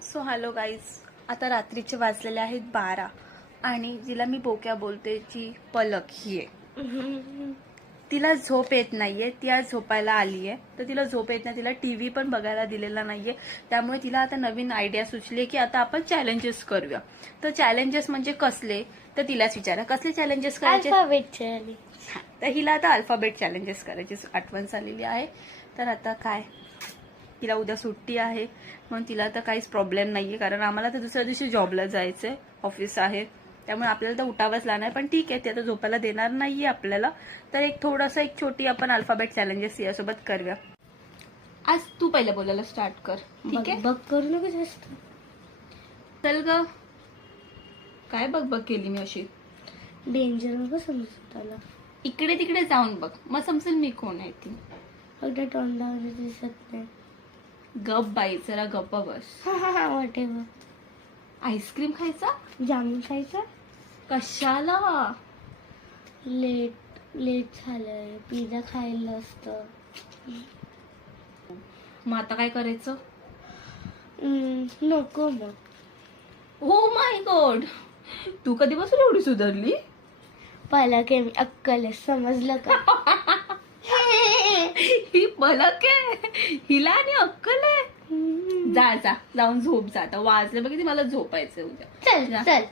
So hello guys, आता रात्रीचे वाजलेले आहेत 12 आणि जिला मी बोक्या बोलते जी पलक ही आहे. तिला झोप येत नाहीये. ती आज झोपायला आली आहे तर तिला झोप येत नाही. तिला टीव्ही पण बघायला दिलेला नाहीये. त्यामुळे तिला आता नवीन आयडिया सुचली की आता आपण चॅलेंजेस करूया. तर चॅलेंजेस म्हणजे कसले तर तिलाच विचारा कसले चॅलेंजेस करायचे. तर हिला आता अल्फाबेट चॅलेंजेस करायची आठवण झालेली आहे. तर आता काय, तिला उद्या सुट्टी आहे म्हणून तिला तर काहीच प्रॉब्लेम नाहीये, कारण आम्हाला तर दुसऱ्या दिवशी जॉबला जायचंय, ऑफिस आहे, त्यामुळे आपल्याला तर उठावंच लागणार. पण ठीक आहे, ती आता झोपायला देणार नाहीये आपल्याला. तर एक छोटी आपण अल्फाबेट चॅलेंजेस यासोबत करूया. आज तू पहिलं बोलायला स्टार्ट कर, ठीक आहे? बघ करू नको जास्त. चल ग. काय बघ बघ केली मी अशी? डेंजर नको समजत त्याला. इकडे तिकडे जाऊन बघ, मग समजेल मी कोण आहे ती. फक्त तोंडावर दिसत नाही. गप बाई, जरा गप्प बस. वॉटेवर. आईस्क्रीम खायचा? जामून खायचा. कशाला? लेट झालंय, पिझ्झा खायला असतं. मग आता काय करायचं? नको मग. ओ माय गॉड, तू कधीपासून एवढी सुधारली? पहिला की मी अक्कल आहे, समजलं का? ही पलक आहे, हिला आणि अक्कल आहे. जा जा जाऊन झोप जा. आता वाजले बघ, मला झोपायचं उद्या. चल चल.